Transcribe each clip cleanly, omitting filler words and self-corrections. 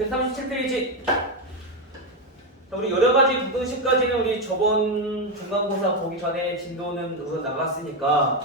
137페이지. 자, 우리 여러 가지 부등식까지는 우리 저번 중간고사 보기 전에 진도는 우선 나갔으니까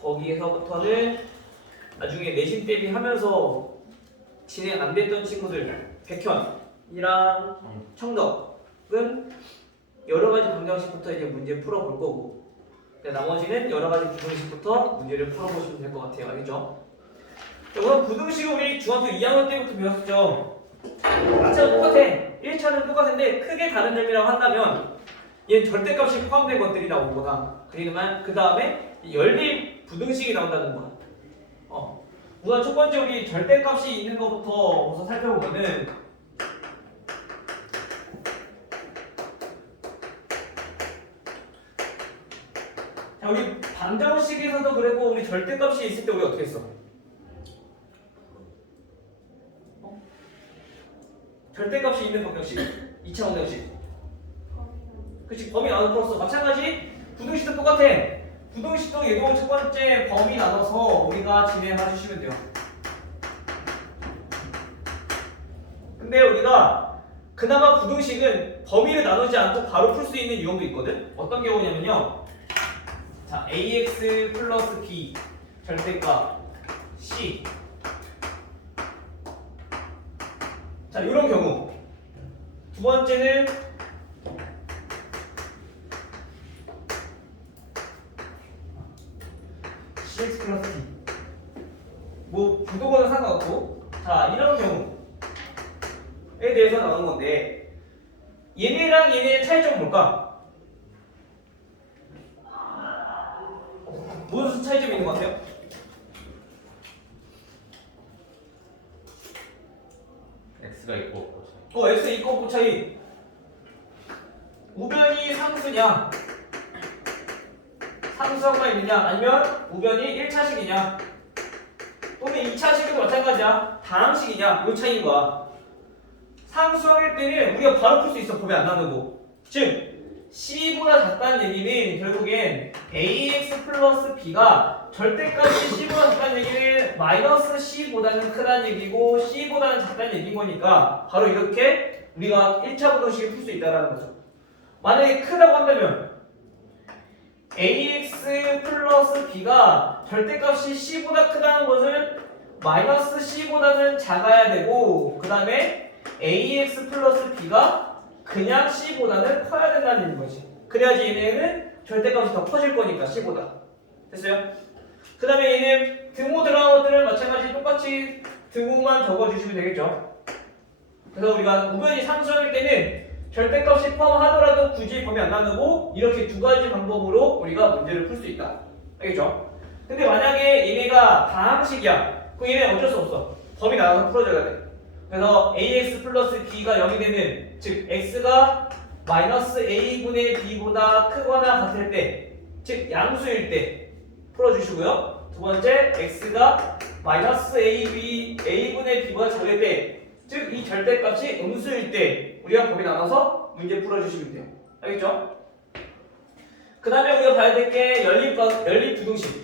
거기에서부터는 나중에 내신 대비하면서 진행 안 됐던 친구들 백현이랑 청덕은 여러 가지 방정식부터 이제 문제 풀어볼 거고 나머지는 여러 가지 부등식부터 문제를 풀어보시면 될 것 같아요. 알겠죠? 자, 우선 부등식은 우리 중학교 2학년 때부터 배웠죠. 마찬가지로 똑같아. 1차는 똑같은데 크게 다른 점이라고 한다면 얘는 절대값이 포함된 것들이 나오는 거다. 그 다음에 연립 부등식이 나온다는 거야. 우선 첫 번째 우리 절대값이 있는 것부터 우선 살펴보면은 자, 우리 방정식에서도 그랬고 우리 절대값이 있을 때 우리 어떻게 했어? 절대값이 있는 방정식 2차 방정식 그치 범위 나눠서 풀었어. 마찬가지 부등식도 똑같아. 부등식도 얘도 첫 번째 범위 나눠서 우리가 진행해 주시면 돼요. 근데 우리가 그나마 부등식은 범위를 나누지 않고 바로 풀 수 있는 유형도 있거든. 어떤 경우냐면요. 자, ax 플러스 b 절대값 c. 자, 이런 경우. 두 번째는 cx 플러스 d. 뭐 부등호는 상관없고. 자, 이런 경우에 대해서 나오는 건데 얘네랑 얘네의 차이점은 뭘까? 무슨 차이점이 있는 것 같아요? x가 있고 없고 x 있고 없고 차이. 우변이 상수냐 상수항만 있느냐 아니면 우변이 1차식이냐 또는 2차식도 마찬가지야 다항식이냐 이 차이인 거야. 상수항일 때는 우리가 바로 풀 수 있어. 범위 안 나누고. 즉 C보다 작다는 얘기는 결국엔 AX 플러스 B가 절대값이 C보다 작다는 얘기는 마이너스 C보다는 크다는 얘기고 C보다는 작다는 얘기인 거니까 바로 이렇게 우리가 1차 부등식을 풀 수 있다는 거죠. 만약에 크다고 한다면 AX 플러스 B가 절대값이 C보다 크다는 것은 마이너스 C보다는 작아야 되고 그 다음에 AX 플러스 B가 그냥 C보다는 커야 된다는 거지. 그래야지 얘네는 절대값이 더 커질 거니까 C보다. 됐어요? 그 다음에 얘는 등호 들어간 것들은 마찬가지 똑같이 등호만 적어주시면 되겠죠. 그래서 우리가 우변이 상수일 때는 절대값이 포함하더라도 굳이 범위 안 나누고 이렇게 두 가지 방법으로 우리가 문제를 풀 수 있다. 알겠죠? 근데 만약에 얘네가 다항식이야. 그럼 얘네 어쩔 수 없어. 범위 나눠서 풀어줘야 돼. 그래서 ax 플러스 b가 0이 되는 즉 x가 마이너스 a분의 b보다 크거나 같을 때 즉 양수일 때 풀어주시고요. 두 번째 x가 마이너스 a분의 b보다 작을 때 즉 이 절대값이 음수일 때 우리가 범위 나눠서 문제 풀어주시면 돼요. 알겠죠? 그 다음에 우리가 봐야 될 게 연립 부등식.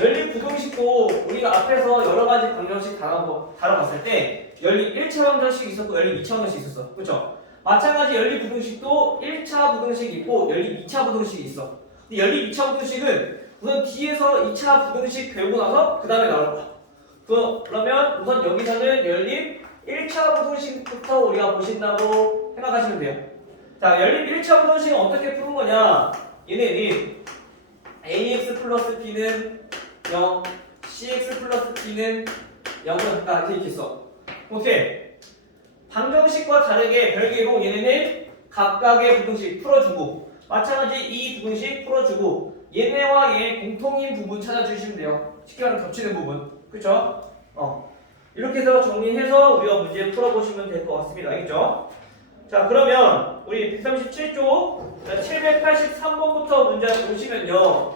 연립 부등식도 우리가 앞에서 여러 가지 방정식 다뤄봤을 때 연립 1차 방정식이 있었고 연립 2차 방정식이 있었어. 그렇죠? 마찬가지 연립 부등식도 1차 부등식이 있고 연립 2차 부등식이 있어. 근데 연립 2차 부등식은 우선 뒤에서 2차 부등식 배우고 나서 그 다음에 나올 거야. 그러면 우선 여기서는 연립 1차 부등식부터 우리가 보신다고 생각하시면 돼요. 자, 연립 1차 부등식은 어떻게 푸는 거냐? 얘네는 ax 플러스 b는 0, cx 플러스 b는 0보다 같다 이렇게 있어. 어떻게? 방정식과 다르게 별개로 얘네는 각각의 부등식 풀어주고 마찬가지 이 부등식 풀어주고 얘네와 얘 공통인 부분 찾아주시면 돼요. 쉽게 말하면 겹치는 부분. 그쵸? 이렇게 해서 정리해서 우리가 문제 풀어보시면 될 것 같습니다. 알겠죠? 자, 그러면 우리 137조 783번부터 문제 보시면요.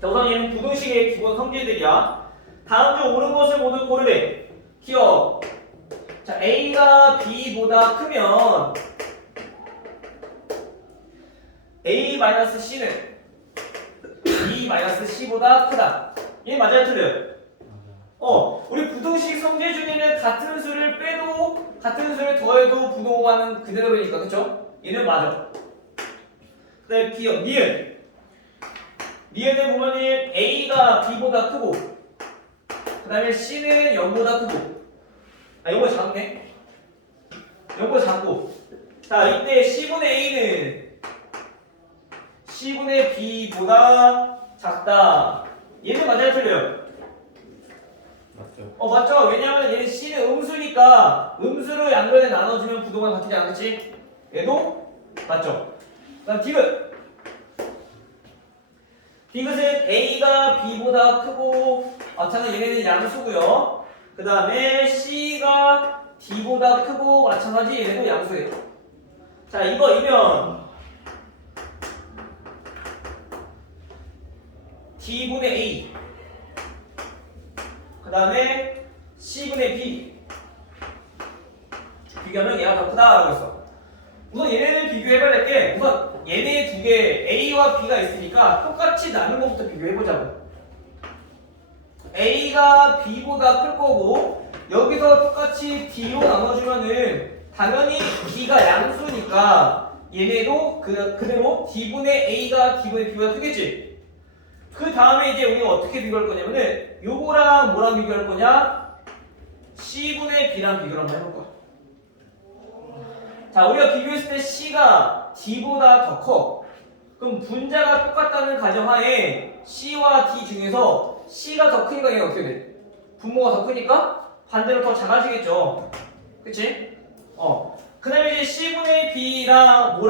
자, 우선 얘는 부등식의 기본 성질들이야. 다음 중 옳은 것을 모두 고르래. 기억. 자, A가 B보다 크면 A-C는 B-C보다 크다. 얘 맞아요, 틀려요? 우리 부등식 성질 중에는 같은 수를 빼도 같은 수를 더해도 부동하는 그대로니까 그쵸? 얘는 맞아. 그다음에 기억 니은. 니은에 보면은 A가 B보다 크고 그다음에 C는 0보다 크고 아 이거 작네. 0보다 작고 자 이때 C분의 A는 C분의 B보다 작다. 얘는 맞아요 틀려요? 맞죠? 맞죠. 왜냐면 얘는 C는 음수니까 음수로 양변에 나눠주면 부동만 바뀌지 않겠지? 얘도 맞죠. 그다음 디귿. 디귿은 A가 B보다 크고 마찬가지로 얘네는 양수고요. 그 다음에 C가 D보다 크고 마찬가지 얘네도 양수예요. 자 이거이면 D분의 A 그 다음에 C분의 B 비교하면 얘가 더 크다라고 했어. 우선 얘네는 비교해봐야 될 게 우선 얘네 두 개 A와 B가 있으니까 똑같이 나눈 것부터 비교해보자고. A가 B보다 클 거고 여기서 똑같이 D로 나눠주면은 당연히 B가 양수니까 얘네도 그대로 D분의 A가 D분의 B보다 크겠지. 그 다음에 이제 우리가 어떻게 비교할 거냐면은 요거랑 뭐랑 비교할 거냐? C분의 B랑 비교를 한번 해볼 거야. 자, 우리가 비교했을 때 C가 D보다 더 커. 그럼 분자가 똑같다는 가정하에 C와 D 중에서 C가 더 크니까 얘가 어떻게 돼? 분모가 더 크니까 반대로 더 작아지겠죠. 그치? 그 다음에 이제 C분의 B랑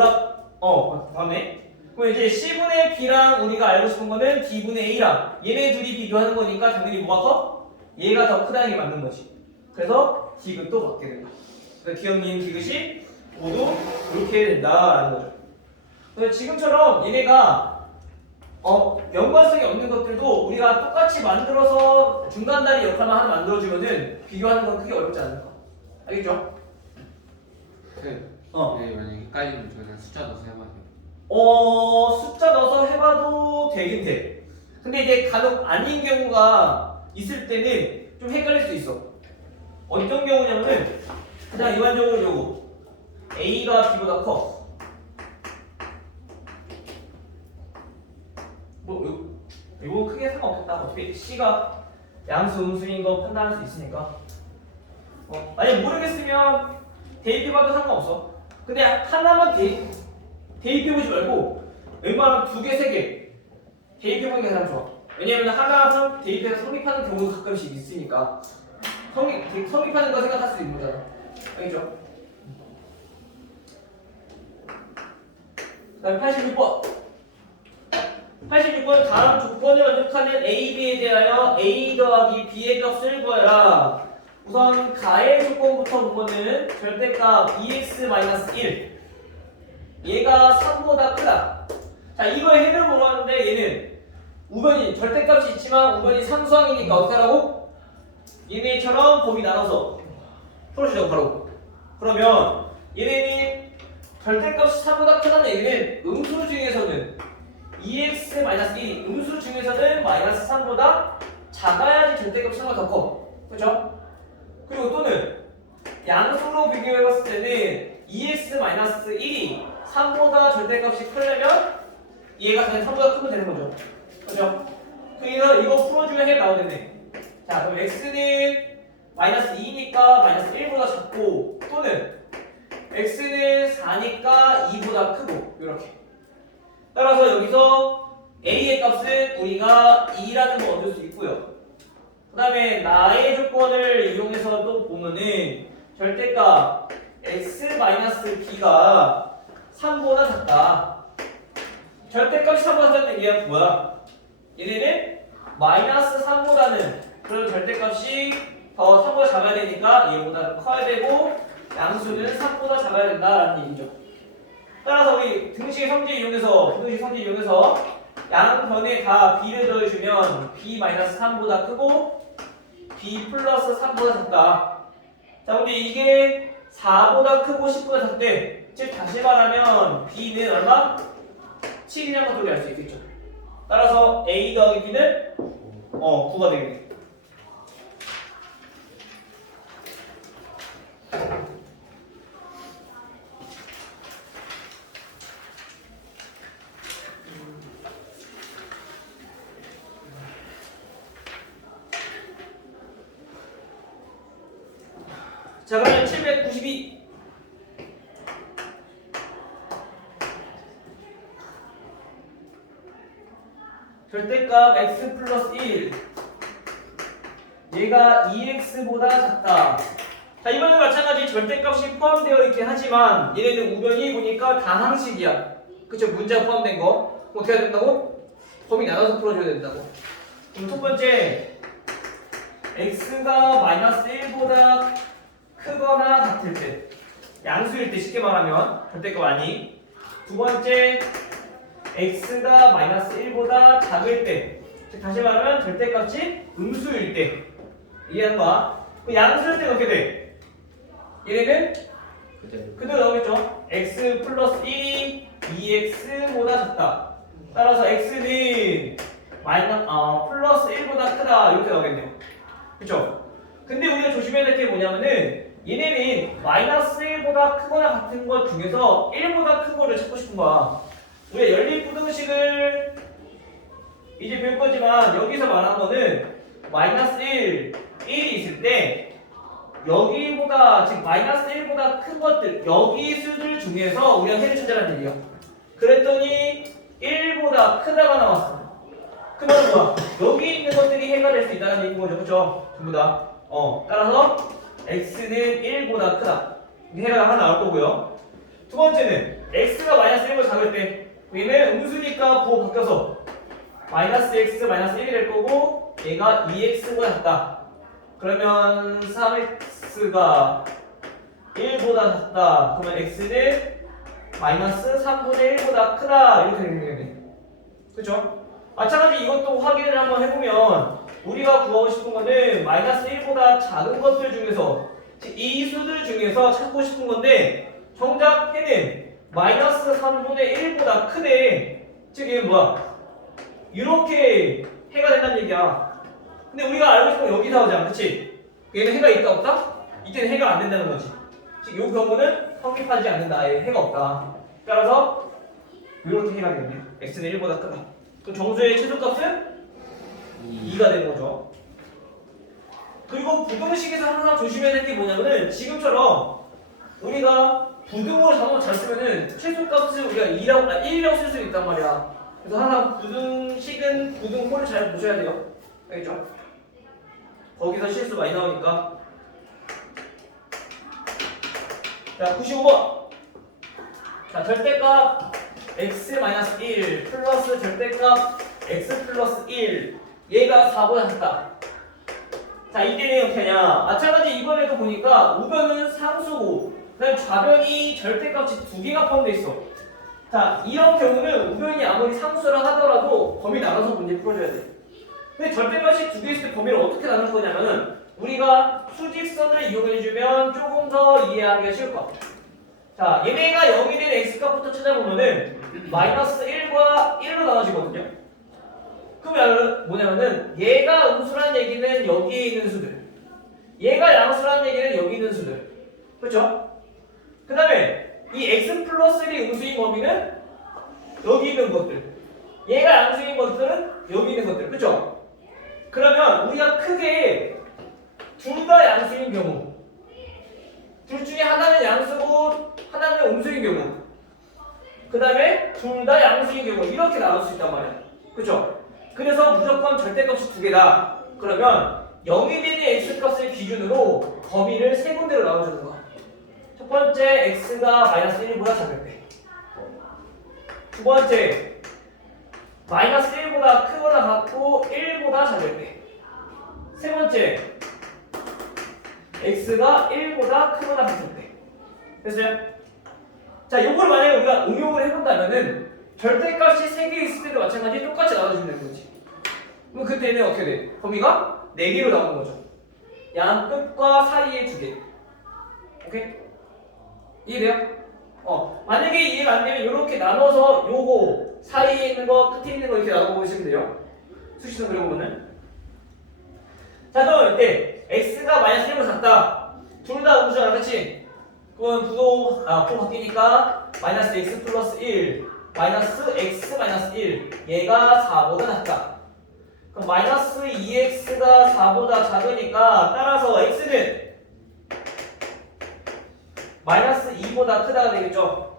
맞네. 그럼 이제 C분의 B랑 우리가 알고 싶은 거는 D분의 A랑 얘네 둘이 비교하는 거니까 당연히 뭐가 커? 얘가 더 크다는 게 맞는 거지. 그래서 디귿도 받게 된다. 그래서 기억님 디귿이 모두 이렇게 된다라는 거죠. 그래서 지금처럼 얘네가 연관성이 없는 것들도 우리가 똑같이 만들어서 중간다리 역할만 하나 만들어주면은 비교하는 건 크게 어렵지 않을까. 알겠죠? 네. 만약에 헷갈리면 저희가 숫자 넣어서 해봐야 돼요. 숫자 넣어서 해봐도 되긴 돼. 근데 이제 간혹 아닌 경우가 있을 때는 좀 헷갈릴 수 있어. 어떤 경우냐면은 그냥 일반적으로 요거 A가 B보다 커. 이거 크게 상관없겠다. 어차피 C가 양수 음수인 거 판단할 수 있으니까. 만약 모르겠으면 대입해봐도 상관없어. 근데 하나만 대입해보지 말고 웬만하면 두 개, 세 개 대입해보는 게 가장 좋아. 왜냐면 하나 대입해서 성립하는 경우도 가끔씩 있으니까 성립하는 거 생각할 수 있는 거잖아. 알겠죠? 그 다음에 86번 86번 다음 조건을 만족하는 A, B에 대하여 A 더하기 B의 값을 구하라. 우선 가의 조건부터 보면은 절대값 2x-1 얘가 3보다 크다. 자 이거의 해를 물어봤는데 얘는 우변이 절대값이 있지만 우변이 상수항이니까 어떻게 하라고? 얘네처럼 범위 나눠서 풀어주죠 바로. 그러면 얘네는 절대값이 3보다 크다는 얘기는 음수 중에서는 2x-1이 음수 중에서는 -3보다 작아야지 절대값이 3보다 더 커. 그렇죠? 그리고 또는 양수로 비교해봤을 때는 2x-1이 3보다 절대값이 크려면 얘가 그냥 3보다 크면 되는 거죠. 그렇죠? 그래서 이거 풀어주면 해 나오겠네. 자 그럼 x는 -2니까 -1보다 작고 또는 x는 4니까 2보다 크고 이렇게. 따라서 여기서 a의 값은 우리가 2라는 거 얻을 수 있고요. 그 다음에 나의 조건을 이용해서 또 보면은 절대값 x-b가 3보다 작다. 절대값이 3보다 작다는 얘기가 뭐야? 얘네는 -3보다는 그런 절대값이 더 3보다 작아야 되니까 얘보다 커야 되고 양수는 3보다 작아야 된다라는 얘기죠. 따라서 우리 등식의 성질 이용해서 부등식 성질 이용해서 양변에 다 b를 더해주면 b-3보다 크고 b 플러스 3보다 작다. 자 근데 이게 4보다 크고 10보다 작대. 즉 다시 말하면 b는 얼마? 7이라는 것도 우리 알 수 있겠죠. 따라서 a 더하기 b는 9가 되겠네. 자, 그러면 792. 절대값 x 플러스 1. 얘가 2x보다 작다. 자, 이번에도 마찬가지 절대값이 포함되어 있긴 하지만 얘네는 우변이 보니까 다항식이야. 그쵸? 문제가 포함된 거. 어떻게 해야 된다고? 범위 나눠서 풀어줘야 된다고. 그럼 첫 번째, x가 마이너스 1보다 크거나 같을 때, 양수일 때 쉽게 말하면 절대값 아니. 두 번째, x가 마이너스 1보다 작을 때, 즉 다시 말하면 절대값이 음수일 때. 이해하는 거야? 그 양수일 때는 어떻게 돼? 얘네는 그대로 나오겠죠? x 플러스 1이 2x보다 작다. 따라서 x는 플러스 1보다 크다. 이렇게 나오겠네요. 그쵸? 근데 우리가 조심해야 될 게 뭐냐면은 얘네는 마이너스 1보다 크거나 같은 것 중에서 1보다 큰 거를 찾고 싶은 거야. 우리가 연립부등식을 이제 배울 거지만 여기서 말한 거는 마이너스 1, 1이 있을 때 여기보다 즉 마이너스 1보다 큰 것들 여기 수들 중에서 우리가 해를 찾으라는 얘기야. 그랬더니 1보다 크다가 나왔어. 그 말은 뭐야? 여기 있는 것들이 해가 될 수 있다는 얘기인 거죠. 그쵸? 전부 다. 따라서 x는 1보다 크다. 해가 하나 나올 거고요. 두 번째는 x가 마이너스 1보다 작을 때 얘는 음수니까 부호 바뀌어서 마이너스 x 마이너스 1이 될 거고 얘가 2x보다 작다. 그러면 3x가 1보다 작다. 그러면 x는 마이너스 3분의 1보다 크다. 이렇게 되는 거겠네. 그쵸? 마찬가지 이것도 확인을 한번 해보면 우리가 구하고 싶은 거는 마이너스 1보다 작은 것들 중에서 즉 이 수들 중에서 찾고 싶은 건데 정작 해는 마이너스 3분의 1보다 크대. 즉 이게 뭐야? 이렇게 해가 된다는 얘기야. 근데 우리가 알고 싶은 건 여기 나오잖아. 그치? 얘는 해가 있다 없다? 이때는 해가 안 된다는 거지. 즉 이 경우는 성립하지 않는다. 아예 해가 없다. 따라서 이렇게 해가 되겠네. x는 1보다 크다. 그럼 정수의 최소값은 2가 되는 거죠. 그리고 부등식에서 항상 조심해야 될 게 뭐냐면은 지금처럼 우리가 부등으로 단어 잘 쓰면은 최소값을 우리가 1이라고 쓸 수 있단 말이야. 그래서 항상 부등식은 부등호를 잘 보셔야 돼요. 알겠죠? 거기서 실수 많이 나오니까. 자, 95번. 자, 절대값 x-1 플러스 절대값 x 플러스 1 얘가 4보다 작다. 자, 이때는 어떻게 하냐? 마찬가지 이번에도 보니까 우변은 상수고 그다음 좌변이 절대값이 두 개가 포함되어 있어. 자, 이런 경우는 우변이 아무리 상수라 하더라도 범위 나눠서 문제 풀어줘야 돼. 근데 절대값이 두 개 있을 때 범위를 어떻게 나눌 거냐면은 우리가 수직선을 이용해주면 조금 더 이해하기가 쉬울 것 같아. 자, 얘네가 0이 된 x값부터 찾아보면은 마이너스 1과 1로 나눠지거든요. 그러면 뭐냐면은 얘가 음수라는 얘기는 여기에 있는 수들, 얘가 양수라는 얘기는 여기 있는 수들, 그렇죠? 그 다음에 이 x 플러스 1이 음수인 범위는 여기 있는 것들, 얘가 양수인 것들은 여기 있는 것들, 그렇죠? 그러면 우리가 크게 둘 다 양수인 경우, 둘 중에 하나는 양수고 하나는 음수인 경우, 그 다음에 둘 다 양수인 경우 이렇게 나눌 수 있단 말이야, 그렇죠? 그래서 무조건 절대값이 두 개다. 그러면 0이 되는 x값을 기준으로 범위를 세 군데로 나눠주는 거야. 첫 번째, x가 마이너스 1보다 작을 때. 두 번째, 마이너스 1보다 크거나 같고 1보다 작을 때. 세 번째, x가 1보다 크거나 같을 때. 됐어요? 자, 요걸 만약에 우리가 응용을 해본다면은 절대값이 3개 있을 때도 마찬가지 똑같이 나눠주면 되는 거지. 그럼 그때는 어떻게 돼? 범위가 4개로 나오는 거죠. 양 끝과 사이에 2개. 오케이? 이해돼요? 만약에 이해가 안 되면 이렇게 나눠서 요거 사이에 있는 거, 끝에 있는 거 이렇게 나눠보시면 돼요. 수식선 그려보면은. 자, 그럼 이때 x가 마이너스 1보다 작다. 둘 다 음수잖아, 그치? 그러면 부호 바뀌니까 마이너스 x 플러스 1 마이너스 x 마이너스 1 얘가 4보다 작다. 그럼 마이너스 2x가 4보다 작으니까 따라서 x는 마이너스 2보다 크다가 되겠죠.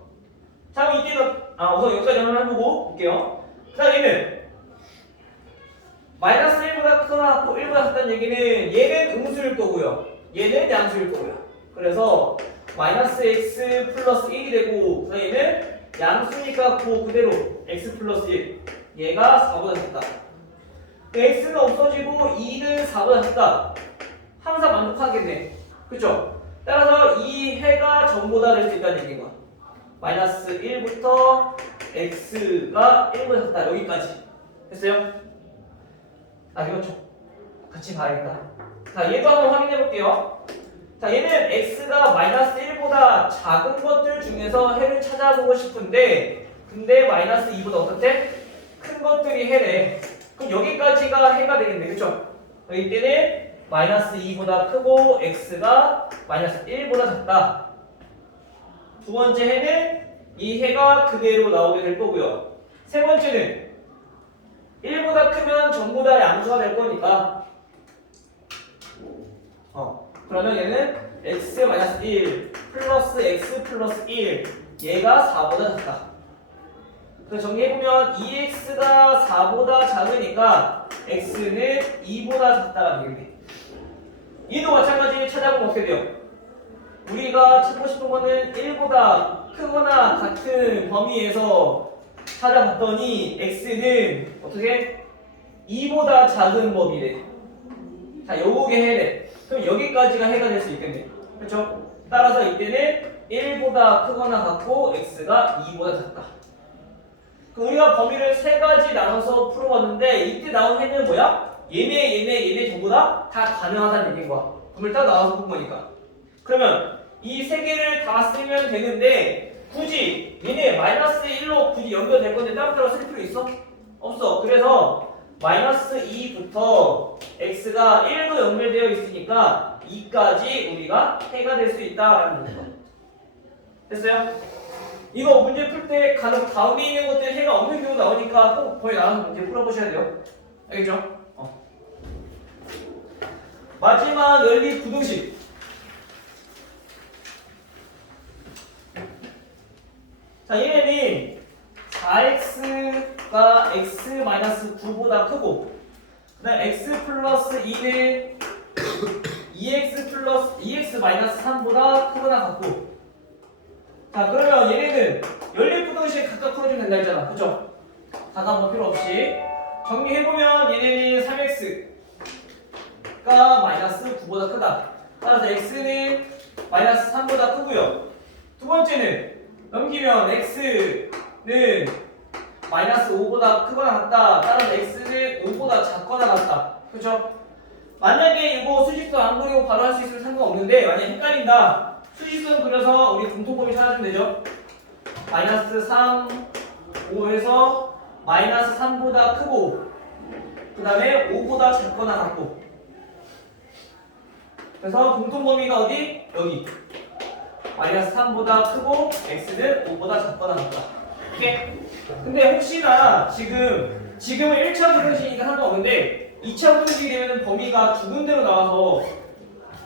자, 그럼 이때는 우선 여기까지 한번 해보고 볼게요. 그 다음 얘는 마이너스 1보다 크거나 1보다 같다는 얘기는 얘는 음수일 거고요. 얘는 양수일 거고요. 그래서 마이너스 x 플러스 1이 되고 그 다음 얘는 양수니까 그대로 x 플러스 1 얘가 4보다 작다. x는 없어지고 2는 4보다 작다. 항상 만족하겠네. 그쵸? 따라서 이 해가 전보다 될 수 있다는 얘기인 거야. 마이너스 1부터 x가 1보다 작다. 여기까지. 됐어요? 이거 좀 같이 봐야겠다. 자, 얘도 한번 확인해 볼게요. 자, 얘는 x가 마이너스 1보다 작은 것들 중에서 해를 찾아보고 싶은데 근데 마이너스 2보다 어떻대? 큰 것들이 해래. 그럼 여기까지가 해가 되겠네. 그쵸? 여기 때는 마이너스 2보다 크고 x가 마이너스 1보다 작다. 두 번째 해는 이 해가 그대로 나오게 될 거고요. 세 번째는 1보다 크면 전부 다 양수가 될 거니까 그러면 얘는 x-1 플러스 x 플러스 1 얘가 4보다 작다. 그래서 정리해보면 2x가 4보다 작으니까 x는 2보다 작다가 되겠네. 이도 마찬가지 찾아보면 어떻게 돼요? 우리가 찾고 싶은 거는 1보다 크거나 같은 범위에서 찾아봤더니 x는 어떻게? 2보다 작은 범위래. 자, 요게 해래. 그럼 여기까지가 해가 될 수 있겠네. 그렇죠? 따라서 이때는 1보다 크거나 같고 x가 2보다 작다. 그럼 우리가 범위를 세 가지 나눠서 풀어봤는데 이때 나온 해는 뭐야? 얘네 전부 다 가능하다는 얘기인 거야. 범위를 딱 나눠서 본 거니까. 그러면 이 세 개를 다 쓰면 되는데 굳이 얘네 마이너스 1로 굳이 연결될 건데 따로따로 쓸 필요 있어? 없어. 그래서 마이너스 2부터 x가 1로 연결되어 있으니까 2까지 우리가 해가 될 수 있다라는 거죠. 됐어요? 이거 문제 풀 때 간혹 다음에 있는 것들 해가 없는 경우 나오니까 꼭 거의 나와서 문제 풀어보셔야 돼요. 알겠죠? 마지막 연립 부등식. 자, 얘는 4x가 x-9보다 크고 그 다음 x 플러스 2는 2x-3보다 크거나 같고. 자, 그러면 얘네는 연립부등식 각각 풀어주면 된다 했잖아. 그쵸? 각각 뭐 필요 없이 정리해보면 얘네는 3x가 마이너스 9보다 크다. 따라서 x는 마이너스 3보다 크고요. 두 번째는 넘기면 x는 마이너스 5보다 크거나 같다. 따라서 x는 5보다 작거나 같다. 그쵸? 만약에 이거 수직선 안 그리고 바로 할 수 있으면 상관없는데 만약에 헷갈린다. 수직선 그려서 우리 공통범위 찾아주면 되죠. 마이너스 3, 5에서 마이너스 3보다 크고 그 다음에 5보다 작거나 같고. 그래서 공통범위가 어디? 여기. 마이너스 3보다 크고 x는 5보다 작거나 같다. 오케이? 근데 혹시나 지금은 1차 부등식이니까 상관없는데 2차 부등식이 되면 범위가 두 군데로 나와서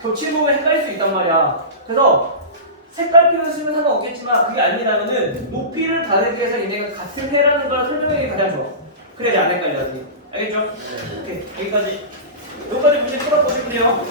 겹치는 헷갈릴 수 있단 말이야. 그래서 색깔 표현 쓰면 상관없겠지만 그게 아니라면은 높이를 다르게 해서 얘네가 같은 해라는 걸 설명하는 게 가장 좋아. 그래야지 안 헷갈려야지. 알겠죠? 오케이. 여기까지 문제 풀어보시면 돼요.